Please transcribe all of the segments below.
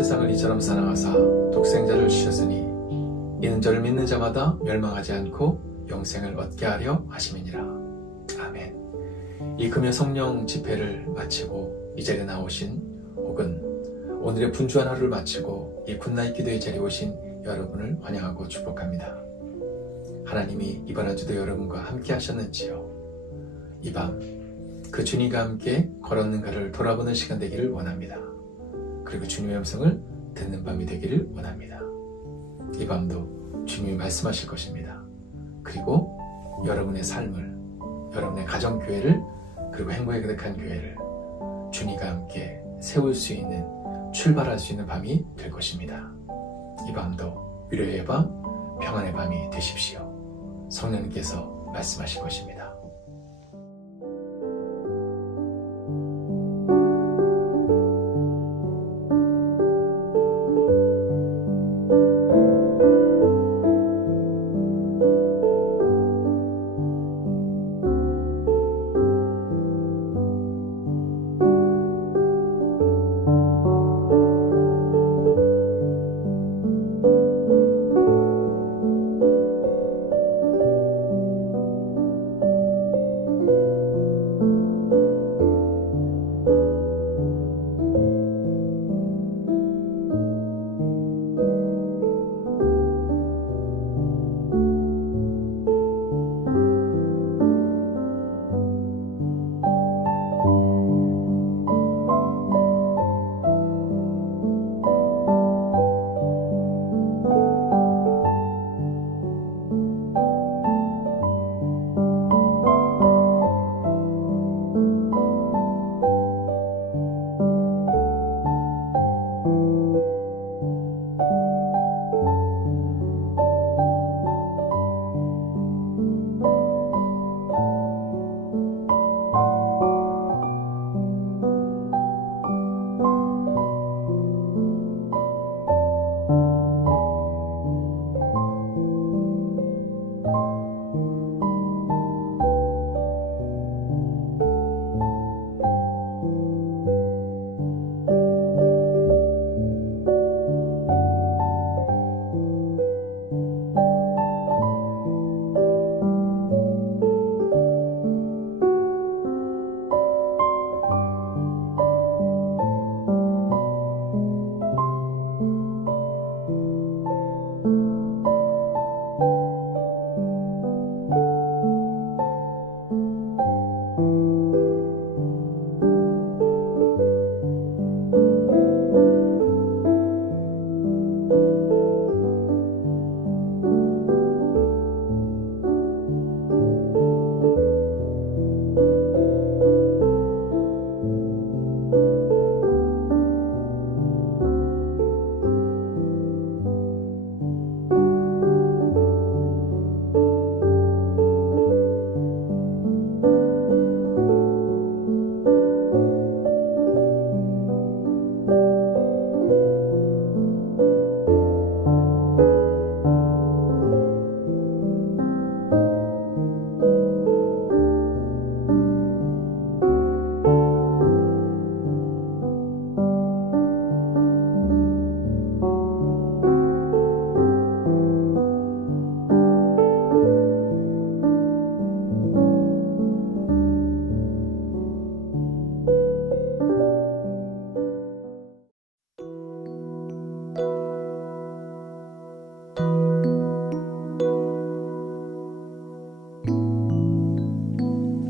아들처럼 사랑하사 독생자를 주셨으니 이는 저를 믿는 자마다 멸망하지 않고 영생을 얻게 하려 하심이니라. 아멘. 이 금요 성령 집회를 마치고 이 자리에 나오신 혹은 오늘의 분주한 하루를 마치고 이 굿나잇 기도의 자리에 오신 여러분을 환영하고 축복합니다. 하나님이 이번 한 주도 여러분과 함께 하셨는지요? 이 밤 그 주님과 함께 걸었는가를 돌아보는 시간 되기를 원합니다. 그리고 주님의 음성을 듣는 밤이 되기를 원합니다. 이 밤도 주님이 말씀하실 것입니다. 그리고 여러분의 삶을, 여러분의 가정 교회를, 그리고 행복에 가득한 교회를 주님과 함께 세울 수 있는, 출발할 수 있는 밤이 될 것입니다. 이 밤도 위로의 밤, 평안의 밤이 되십시오. 성령님께서 말씀하실 것입니다.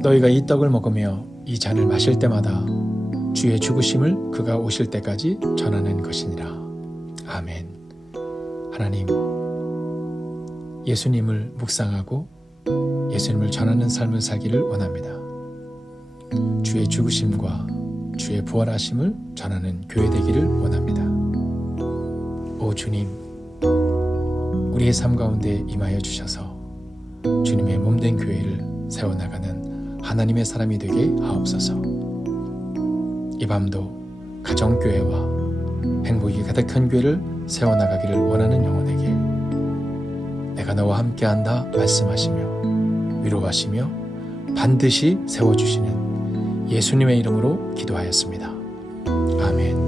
너희가 이 떡을 먹으며 이 잔을 마실 때마다 주의 죽으심을 그가 오실 때까지 전하는 것이니라. 아멘. 하나님, 예수님을 묵상하고 예수님을 전하는 삶을 살기를 원합니다. 주의 죽으심과 주의 부활하심을 전하는 교회 되기를 원합니다. 오 주님, 우리의 삶 가운데 임하여 주셔서 주님의 몸된 교회를 세워나가는 하나님의 사람이 되게 하옵소서. 이 밤도 가정교회와 행복이 가득한 교회를 세워나가기를 원하는 영혼에게 내가 너와 함께한다 말씀하시며 위로하시며 반드시 세워주시는 예수님의 이름으로 기도하였습니다. 아멘.